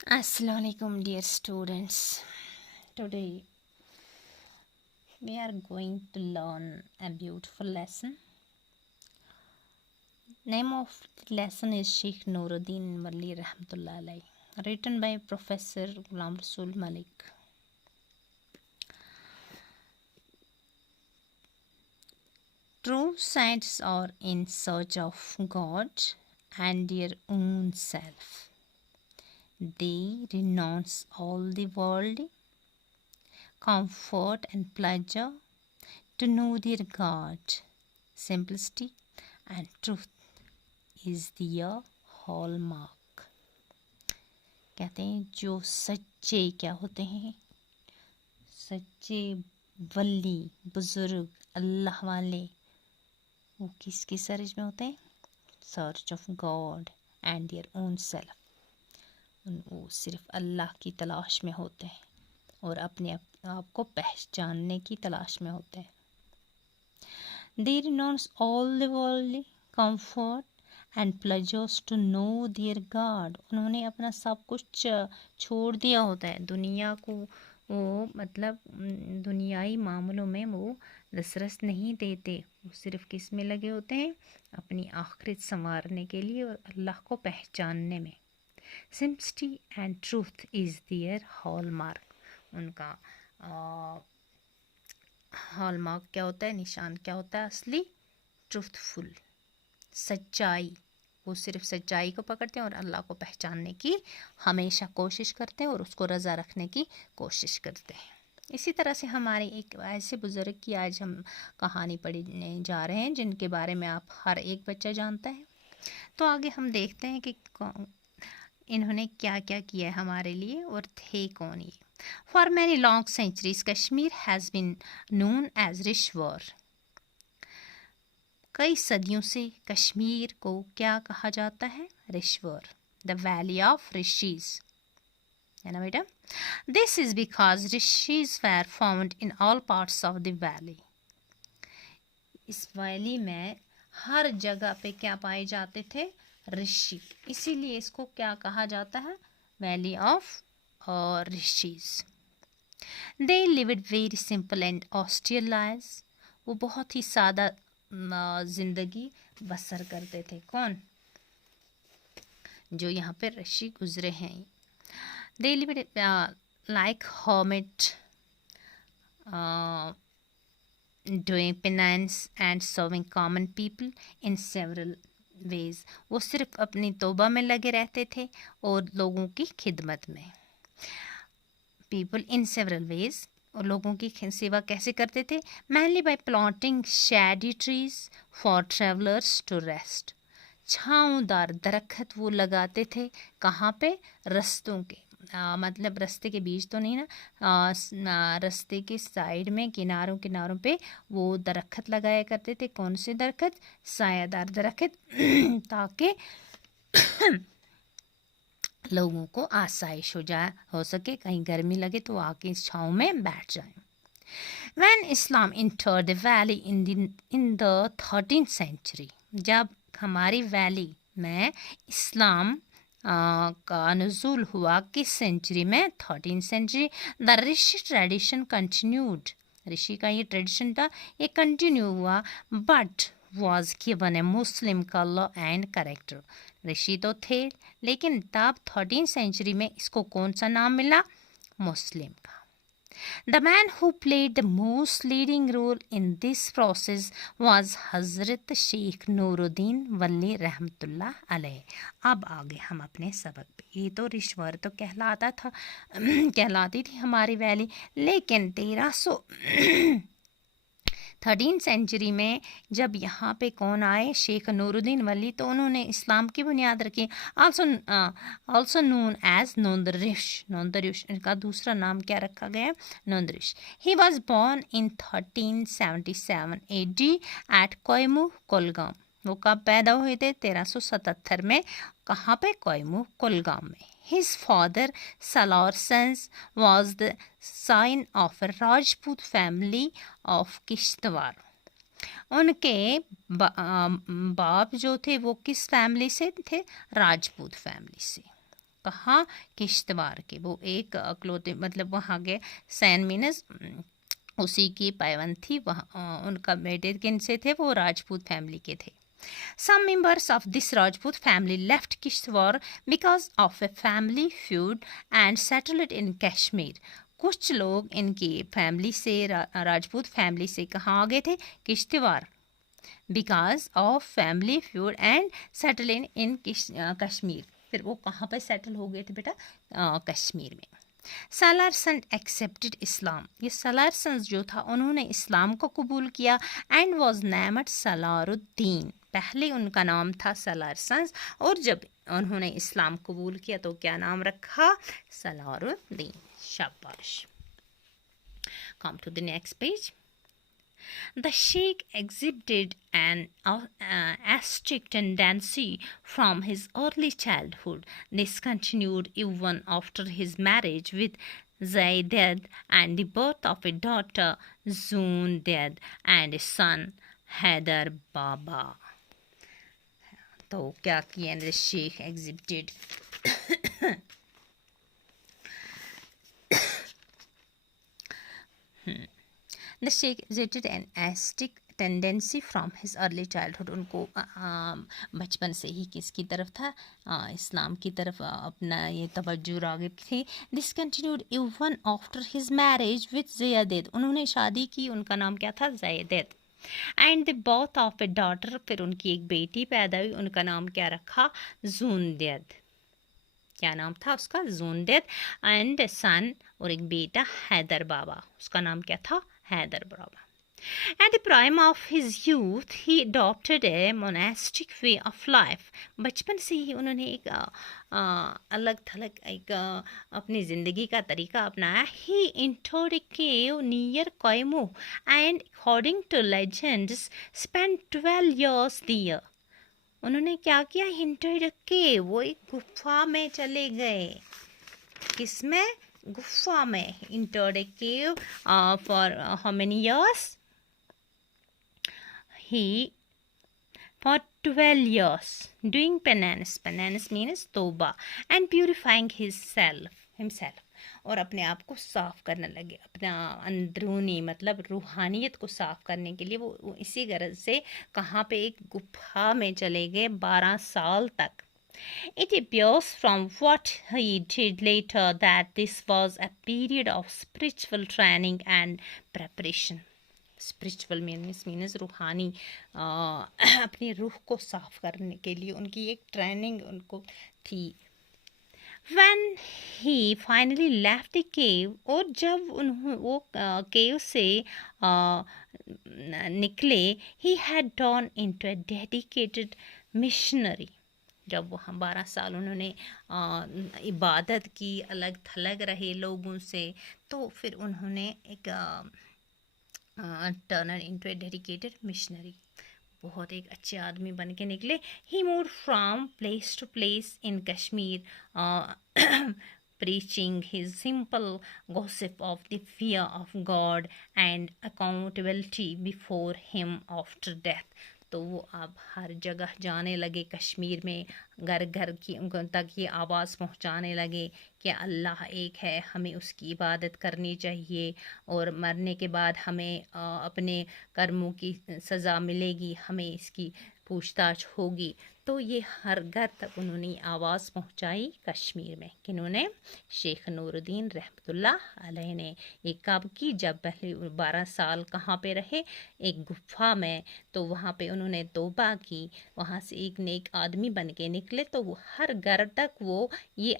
Assalamu alaikum, dear students. Today we are going to learn a beautiful lesson. Name of the lesson is Sheikh Nuruddin Wali Rahmatullah Alayh, written by Professor Ghulam Rasul Malik. True saints are in search of God and their own self. They renounce all the worldly comfort and pleasure to know their God. Simplicity and truth is their hallmark. कहते हैं जो सच्चे क्या होते हैं, सच्चे वली बुजुर्ग अल्लाह वाले, वो किसकी सर्च में होते हैं? Search of God and their own self. वो सिर्फ अल्लाह की तलाश में होते हैं और अपने आप को पहचानने की तलाश में होते हैं. They renounce all the worldly comfort and pleasures to know their God. उन्होंने अपना सब कुछ छोड़ दिया होता है. दुनिया को वो मतलब दुनियाई मामलों में वो रस नहीं देते. वो सिर्फ किस में लगे होते हैं? अपनी आखिरत संवारने के लिए और अल्लाह को पहचानने में. Simplicity and truth is their hallmark. उनका हॉलमार्क क्या होता है? निशान क्या होता है? असली ट्रूथफुल, सच्चाई. वो सिर्फ सच्चाई को पकड़ते हैं और अल्लाह को पहचानने की हमेशा कोशिश करते हैं और उसको रज़ा रखने की कोशिश करते हैं. इसी तरह से हमारे एक ऐसे बुज़ुर्ग की आज हम कहानी पढ़ने जा रहे हैं जिनके बारे में आप हर एक बच्चा जानता है. तो आगे हम देखते हैं कि इन्होंने क्या क्या किया है हमारे लिए और थे कौन ये. For many long centuries, Kashmir has been known as Rishwar. कई सदियों से कश्मीर को क्या कहा जाता है? रिश्वर, द वैली ऑफ ऋषिज, है ना बेटा. This is because rishis were found in all parts of the valley. इस वैली में हर जगह पे क्या पाए जाते थे? ऋषि. इसीलिए इसको क्या कहा जाता है? Valley of rishis. They lived very simple and austere lives. वो बहुत ही सादा जिंदगी बसर करते थे. कौन? जो यहाँ पे ऋषि गुजरे हैं. They lived like hermit, doing penance and serving common people in several ways. वो सिर्फ अपनी तौबा में लगे रहते थे और लोगों की खिदमत में. People in several ways, और लोगों की सेवा कैसे करते थे? mainly by planting shady trees for travelers to rest. छांवदार दरख्त वो लगाते थे. कहाँ पे? रस्तों के मतलब रस्ते के बीच तो नहीं ना, रस्ते के साइड में किनारों किनारों पे वो दरख्त लगाया करते थे. कौन से दरख्त? सायादार दरख्त ताकि लोगों को आसाइश हो सके, कहीं गर्मी लगे तो आके इस छाँव में बैठ जाएं. When Islam entered the valley in the 13th century, जब हमारी वैली में इस्लाम का नज़ूल हुआ किस सेंचुरी में? 13th century. The Rishi tradition continued. Rishi का ये ट्रेडिशन था, ये कंटिन्यू हुआ. But was given a Muslim color and character. Rishi तो थे लेकिन तब 13th सेंचुरी में इसको कौन सा नाम मिला? मुस्लिम का. The man who played the most leading role in this process was Hazrat Sheikh Nuruddin Wali Rahmatullah Alayh. अब आगे हम अपने सबक पे. ये तो रिश्वर तो कहलाता था कहलाती थी हमारी वैली, लेकिन 13th सेंचुरी में जब यहाँ पे कौन आए? शेख नूरुद्दीन वली. तो उन्होंने इस्लाम की बुनियाद रखी. Also known as Nundrishi. Nundrishi इनका दूसरा नाम क्या रखा गया? Nundrishi. He was born in 1377 AD at Kaimuh Kulgam. वो कब पैदा हुए थे? 1377 में. कहाँ पे? कोयमू कोलगाम में. His father Salarsans was the scion of a Rajput family of Kishtwar. उनके बाप जो थे वो किस फैमिली से थे? राजपूत फैमिली से. कहाँ, किश्तवाड़ के। वो एक क्लोथिंग मतलब वहाँ के सैन मीनस उसी की पायवन थी। वहाँ उनका बेटे किन से थे, वो राजपूत फैमिली के थे। Some members of this Rajput family left Kishtwar because of a family feud and settled in Kashmir. कुछ लोग इनकी फैमिली से राजपूत फैमिली से कहाँ आ गए थे, Kishtwar, because of family feud and settle in Kashmir. फिर वो कहाँ पर सेटल हो गए थे बेटा, कश्मीर में। सलारसन एक्सेप्टेड इस्लाम, ये सलारसन जो था उन्होंने इस्लाम को कबूल किया। एंड वॉज नेम्ड सलारुद्दीन, पहले उनका नाम था सलारसन और जब उन्होंने इस्लाम कबूल किया तो क्या नाम रखा, सलारुद्दीन। शाबाश। Come to the next page. The sheikh exhibited an ascetic tendency from his early childhood. This continued even after his marriage with Zaydad and the birth of a daughter Zundad and a son Haidar Baba. तो क्या किया, the sheikh exhibited The sheikh exhibited an ascetic tendency from his early childhood. उनको बचपन से ही किसकी तरफ था, इस्लाम की तरफ अपना ये तवज्जो राग़िब थी। This continued even after his marriage with Zaid, उन्होंने शादी की, उनका नाम क्या था, Zaid. And the birth of a daughter, फिर उनकी एक बेटी पैदा हुई, उनका नाम क्या रखा, जूनदद। क्या नाम था उसका, जूनदद। एंड सन, और एक बेटा हैदर बाबा, उसका नाम क्या था, हैदर बाबा। At the prime of his youth, he adopted a monastic way of life. बचपन से ही उन्होंने एक अलग थलग एक अपनी ज़िंदगी का तरीका अपनाया। He entered a cave near Koimu and according to legends spent 12 years there. उन्होंने क्या किया, entered a cave, वो एक गुफा में चले गए। किसमें, गुफा में। entered a cave for how many years? He for 12 years doing penance. Penance means तौबा, and purifying himself, और अपने आप को साफ करने लगे, अपना अंदरूनी मतलब रूहानियत को साफ करने के लिए वो इसी गरज से कहाँ पे, एक गुफा में चले गए 12 साल तक। It appears from what he did later that this was a period of spiritual training and preparation. Spiritual means रूहानी अपनी रूह को साफ करने के लिए उनकी एक ट्रेनिंग उनको थी। When he finally left the cave, और जब वो केव से निकले, he had turned into a dedicated missionary. जब वहाँ 12 साल उन्होंने इबादत की, अलग थलग रहे लोगों से, तो फिर उन्होंने एक turned into a dedicated missionary, बहुत एक अच्छे आदमी बन के निकले। He move from place to place in Kashmir preaching his simple gossip of the fear of God and accountability before him after death. तो वो अब हर जगह जाने लगे कश्मीर में, घर घर की तक ये आवाज़ पहुंचाने लगे कि अल्लाह एक है, हमें उसकी इबादत करनी चाहिए और मरने के बाद हमें अपने कर्मों की सज़ा मिलेगी, हमें इसकी पूछताछ होगी। तो ये हर घर तक उन्होंने आवाज़ पहुंचाई कश्मीर में। किन्होंने, शेख नूरुद्दीन रहमतुल्लाह अलैह ने। ये कब की, जब पहले 12 साल कहाँ पे रहे, एक गुफा में, तो वहाँ पे उन्होंने तौबा की, वहाँ से एक नेक आदमी बन के निकले। तो वो हर घर तक वो ये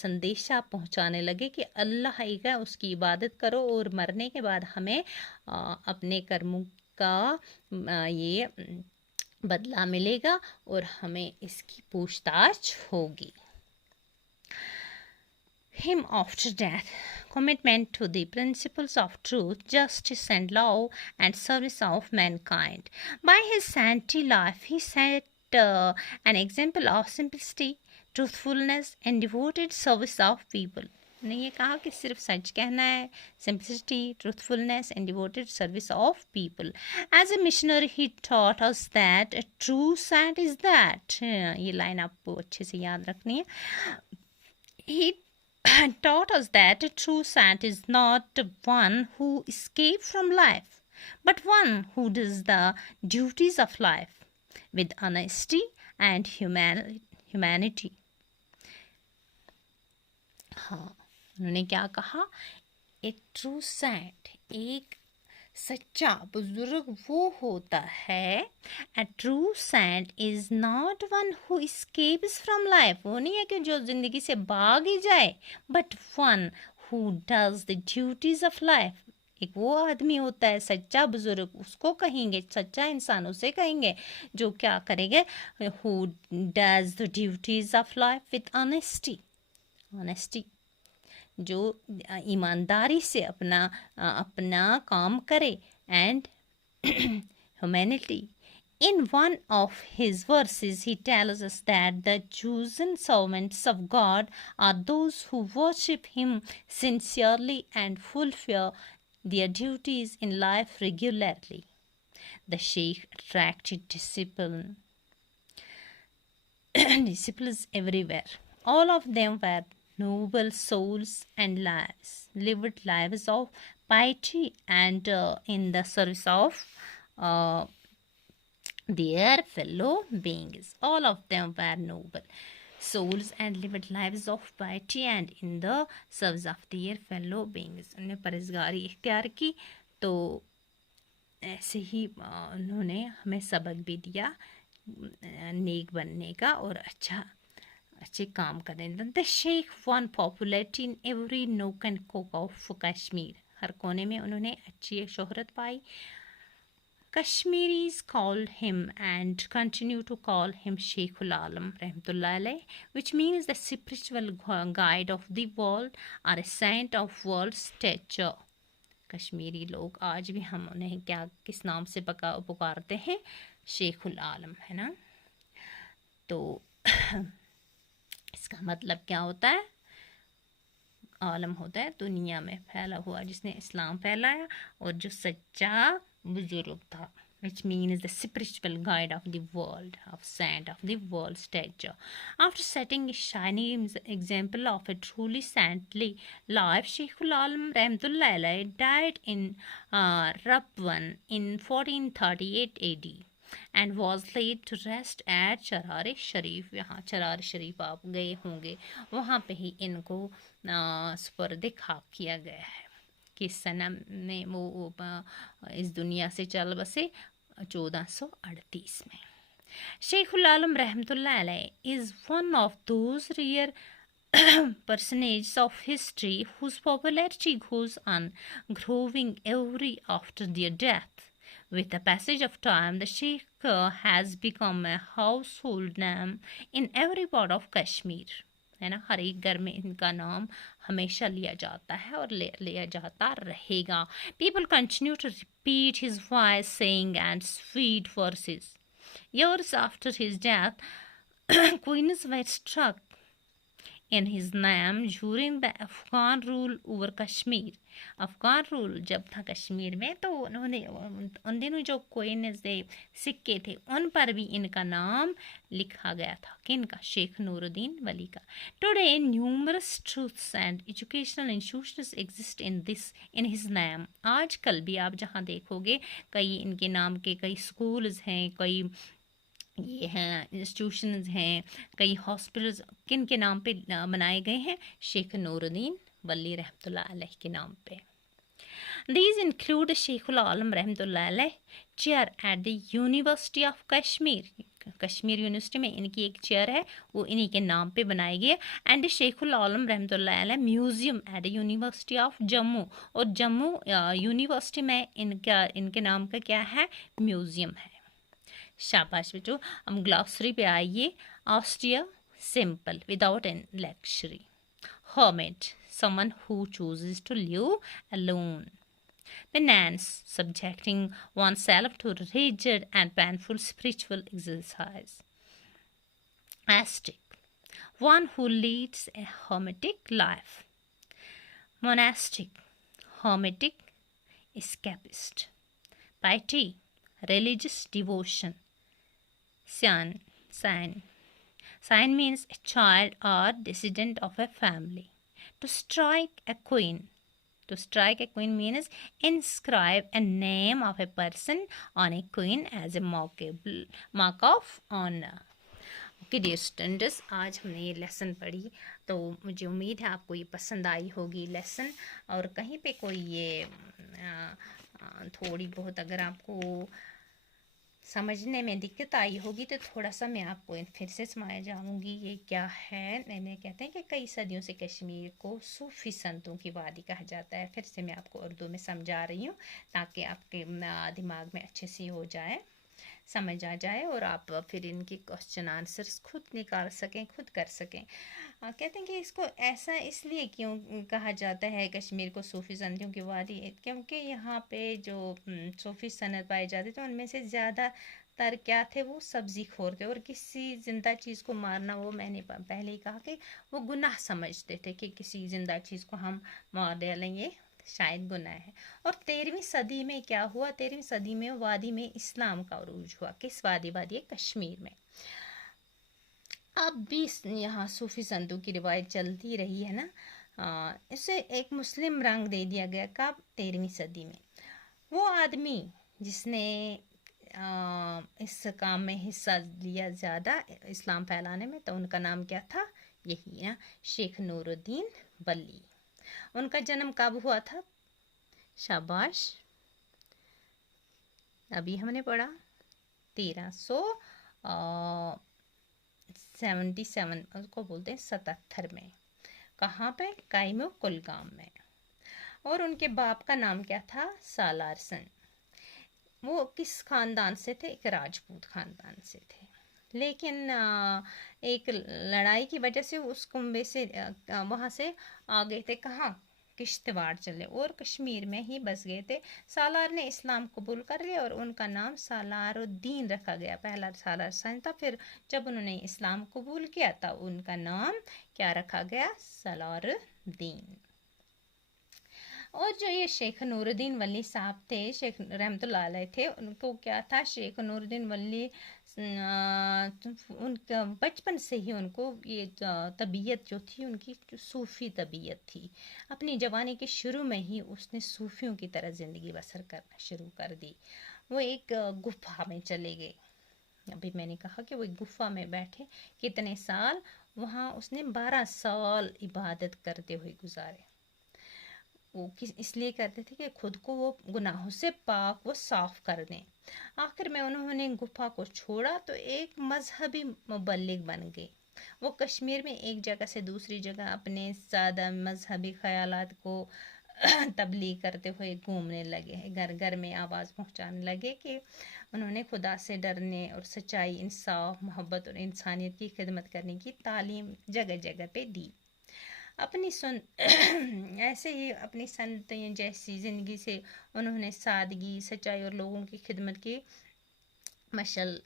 संदेशा पहुँचाने लगे कि अल्लाह एक है, उसकी इबादत करो और मरने के बाद हमें अपने कर्मों का ये बदला मिलेगा और हमें इसकी पूछताछ होगी। Him after death, commitment to the principles of truth, justice and love and service of mankind. By his saintly life, he set an example of simplicity, truthfulness and devoted service of people. ने ये कहा कि सिर्फ सच कहना है, simplicity, truthfulness and devoted service of people. As a missionary he taught us that a true saint is that, ये line आपको अच्छे से याद रखनी है। He taught us that a true saint is not one who escapes from life, but one who does the duties of life with honesty and humanity. हाँ, उन्होंने क्या कहा? एक ट्रू सेंट, एक सच्चा बुजुर्ग वो होता है, a true saint is not one who escapes from life, वो नहीं है कि जो जिंदगी से भाग ही जाए, but one who does the duties of life. एक वो आदमी होता है सच्चा बुजुर्ग, उसको कहेंगे सच्चा इंसान, उसे कहेंगे जो क्या करेंगे, who does the duties of life with honesty, honesty, जो ईमानदारी से अपना काम करे, and humanity. In one of his verses, he tells us that the chosen servants of God are those who worship Him sincerely and fulfill their duties in life regularly. The Sheikh attracted disciples everywhere. All of them were noble souls and lived lives of piety and in the service of their fellow beings. All of them were noble souls and lived lives of piety and in the service of their fellow beings. उन्होंने परहेज़गारी इख्तियार की, तो ऐसे ही उन्होंने हमें सबक भी दिया नेक बनने का और अच्छे काम करने। The sheikh won popularity in every nook and कोक ऑफ कश्मीर, हर कोने में उन्होंने अच्छी शोहरत पाई। Kashmiris called him and continue to call him Sheikhul Alam Rahmatullah alayh, which means the spiritual guide of the world or a saint of world stature. Kashmiri लोग आज भी हम उन्हें क्या किस नाम से पुकारते हैं? शेखुल आलम, है ना। तो इसका मतलब क्या होता है? आलम होता है दुनिया में फैला हुआ, जिसने इस्लाम फैलाया और जो सच्चा बुजुर्ग था, which means the spiritual guide of the world, of saint of the world stature. After setting a shining example of a truly saintly life, Sheikhul Alam Rahmatullah alayh died in Rabwan in 1438 AD and was laid to rest at Charar शरीफ। यहाँ चरार शरीफ आप गए होंगे, वहाँ पे ही इनको सुपर्द खाक किया गया है। किस सन में वो इस दुनिया से चल बसे? 1438 में। शेखुल आलम रहमतुल्लाह अलैह is one of those rare personages of history whose popularity goes on growing every after their death. With the passage of time, the Sheikh has become a household name in every part of Kashmir. है ना, हर एक घर में इनका नाम हमेशा लिया जाता है और लिया जाता रहेगा। People continue to repeat his wise saying and sweet verses. Years after his death, queens were struck in his name during the Afghan rule over Kashmir. Afghan rule जब था कश्मीर में, तो उन्होंने उन दिनों जो कोइन से सिक्के थे उन पर भी इनका नाम लिखा गया था। किनका? शेख नूरुद्दीन वली का। Today numerous truths and educational institutions exist in his name. आजकल भी आप जहाँ देखोगे कई इनके नाम के कई स्कूल्स हैं, कई ये हैं इंस्टीट्यूशंस हैं, कई हॉस्पिटल्स किन के नाम पे बनाए गए हैं? शेख नूरुद्दीन वली रहमतुल्लाह अलैह के नाम पे। These include Sheikhul Alam रहमतुल्लाह अलैह chair at the university of Kashmir. Kashmir university में इनकी एक चेयर है, वो इन्हीं के नाम पे बनाई गई है। एंड शेखुल आलम रहमतुल्लाह अलैह museum at the university of Jammu, और जम्मू यूनिवर्सिटी में इनके नाम का क्या है? म्यूज़ियम है। शाबाश बच्चों, हम ग्लॉसरी पे आइए। Austere, simple, without an luxury. hermit, someone who chooses to live alone. Penance, subjecting oneself to rigid and painful spiritual exercise. Ascetic, one who leads a hermetic life. Monastic, hermetic, escapist. Piety, religious devotion. Saint, Sign means a child or descendant of a family. To strike a queen. To strike a queen means inscribe a name of a person on a queen as a mark of honor. Okay dear students, आज हमने ये lesson पढ़ी, तो मुझे उम्मीद है आपको ये पसंद आई होगी लेसन। और कहीं पे कोई ये थोड़ी बहुत अगर आपको समझने में दिक्कत आई होगी तो थोड़ा सा मैं आपको फिर से समझा जाऊँगी ये क्या है। मैंने कहते हैं कि कई सदियों से कश्मीर को सूफ़ी संतों की वादी कहा जाता है। फिर से मैं आपको उर्दू में समझा रही हूँ ताकि आपके दिमाग में अच्छे से हो जाए, समझ आ जाए और आप फिर इनकी क्वेश्चन आंसर्स खुद निकाल सकें, खुद कर सकें। कहते हैं कि इसको ऐसा इसलिए क्यों कहा जाता है कश्मीर को सूफ़ी संतों की वादी, क्योंकि यहाँ पे जो सूफ़ी सनत पाए जाते थे उनमें से ज़्यादातर क्या थे, वो सब्ज़ी खोर थे। और किसी ज़िंदा चीज़ को मारना, वो मैंने पहले ही कहा कि वो गुनाह समझते थे कि किसी ज़िंदा चीज़ को हम मार डालेंगे, शायद गुनाह है। और 13वीं सदी में क्या हुआ, 13वीं सदी में वादी में इस्लाम का उरूज हुआ। किस वादी कश्मीर में। अब भी यहाँ सूफी संतों की रिवायत चलती रही है ना। इसे एक मुस्लिम रंग दे दिया गया कब, 13वीं सदी में। वो आदमी जिसने इस काम में हिस्सा लिया ज़्यादा इस्लाम फैलाने में, तो उनका नाम क्या था, यही ना, शेख नूरुद्दीन वली। उनका जन्म कब हुआ था, शाबाश, अभी हमने पढ़ा 1377, उसको बोलते हैं 77 में। कहाँ पे, कायमो कुलगाम में। और उनके बाप का नाम क्या था, सालार सन। वो किस खानदान से थे, एक राजपूत खानदान से थे। लेकिन एक लड़ाई की वजह से उस कुंबे से वहाँ से आ गए थे, कहाँ, किश्तवाड़ चले और कश्मीर में ही बस गए थे। सालार ने इस्लाम कबूल कर लिया और उनका नाम सालारुद्दीन रखा गया। पहला सालार सन था, फिर जब उन्होंने इस्लाम कबूल किया तब उनका नाम क्या रखा गया, सालारुद्दीन। और जो ये शेख नूरुद्दीन वली साहब थे, शेख रहमतुल्लाह अलैह थे, उनको क्या था, शेख नूरुद्दीन वली उनका बचपन से ही उनको ये तबीयत जो थी उनकी सूफ़ी तबीयत थी। अपनी जवानी के शुरू में ही उसने सूफ़ियों की तरह ज़िंदगी बसर करना शुरू कर दी। वो एक गुफा में चले गए। अभी मैंने कहा कि वो एक गुफा में बैठे, कितने साल, वहाँ उसने 12 साल इबादत करते हुए गुजारे। वो किस इसलिए करते थे कि खुद को वो गुनाहों से पाक, वो साफ़ कर दें। आखिर में उन्होंने गुफा को छोड़ा तो एक मजहबी मुबल्लिग बन गए। वो कश्मीर में एक जगह से दूसरी जगह अपने सादा मजहबी ख्यालात को तबलीग करते हुए घूमने लगे, घर घर में आवाज़ पहुंचाने लगे कि उन्होंने खुदा से डरने और सच्चाई, इंसाफ, मोहब्बत और इंसानियत की खिदमत करने की तालीम जगह जगह पे दी। अपनी ऐसे ही अपनी संत जैसी ज़िंदगी से उन्होंने सादगी, सच्चाई और लोगों की खिदमत की मशल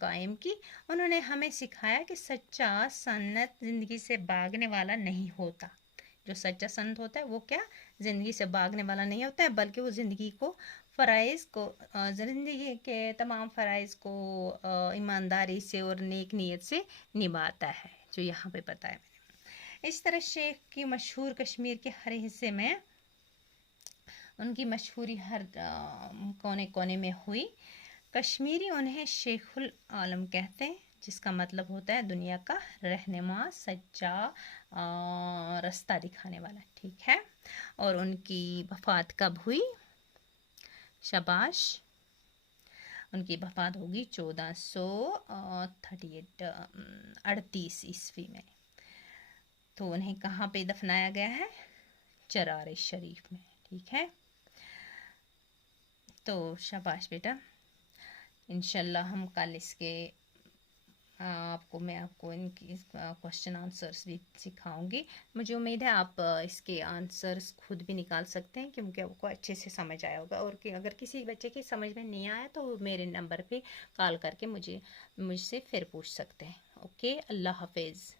कायम की। उन्होंने हमें सिखाया कि सच्चा सन्नत ज़िंदगी से भागने वाला नहीं होता। जो सच्चा संत होता है वो क्या, ज़िंदगी से भागने वाला नहीं होता है, बल्कि वो ज़िंदगी को फ़राइज़ को, ज़िंदगी के तमाम फ़राइज़ को ईमानदारी से और नेक नीयत से निभाता है, जो यहाँ पे बताया मैंने। इस तरह शेख की मशहूर कश्मीर के हर हिस्से में उनकी मशहूरी हर कोने कोने में हुई। कश्मीरी उन्हें शेखुल आलम कहते हैं, जिसका मतलब होता है दुनिया का रहनुमा, सच्चा रास्ता दिखाने वाला, ठीक है। और उनकी वफ़ात कब हुई, शाबाश, उनकी वफ़ात होगी 1438 ईस्वी में। तो उन्हें कहाँ पे दफनाया गया है, चरार शरीफ में, ठीक है। तो शाबाश बेटा, इंशाल्लाह हम कल इसके मैं आपको इनकी क्वेश्चन आंसर्स भी सिखाऊंगी। मुझे उम्मीद है आप इसके आंसर्स खुद भी निकाल सकते हैं, क्योंकि आपको अच्छे से समझ आया होगा। और कि अगर किसी बच्चे की समझ में नहीं आया तो मेरे नंबर पे कॉल करके मुझसे फिर पूछ सकते हैं। ओके, अल्लाह हाफिज़।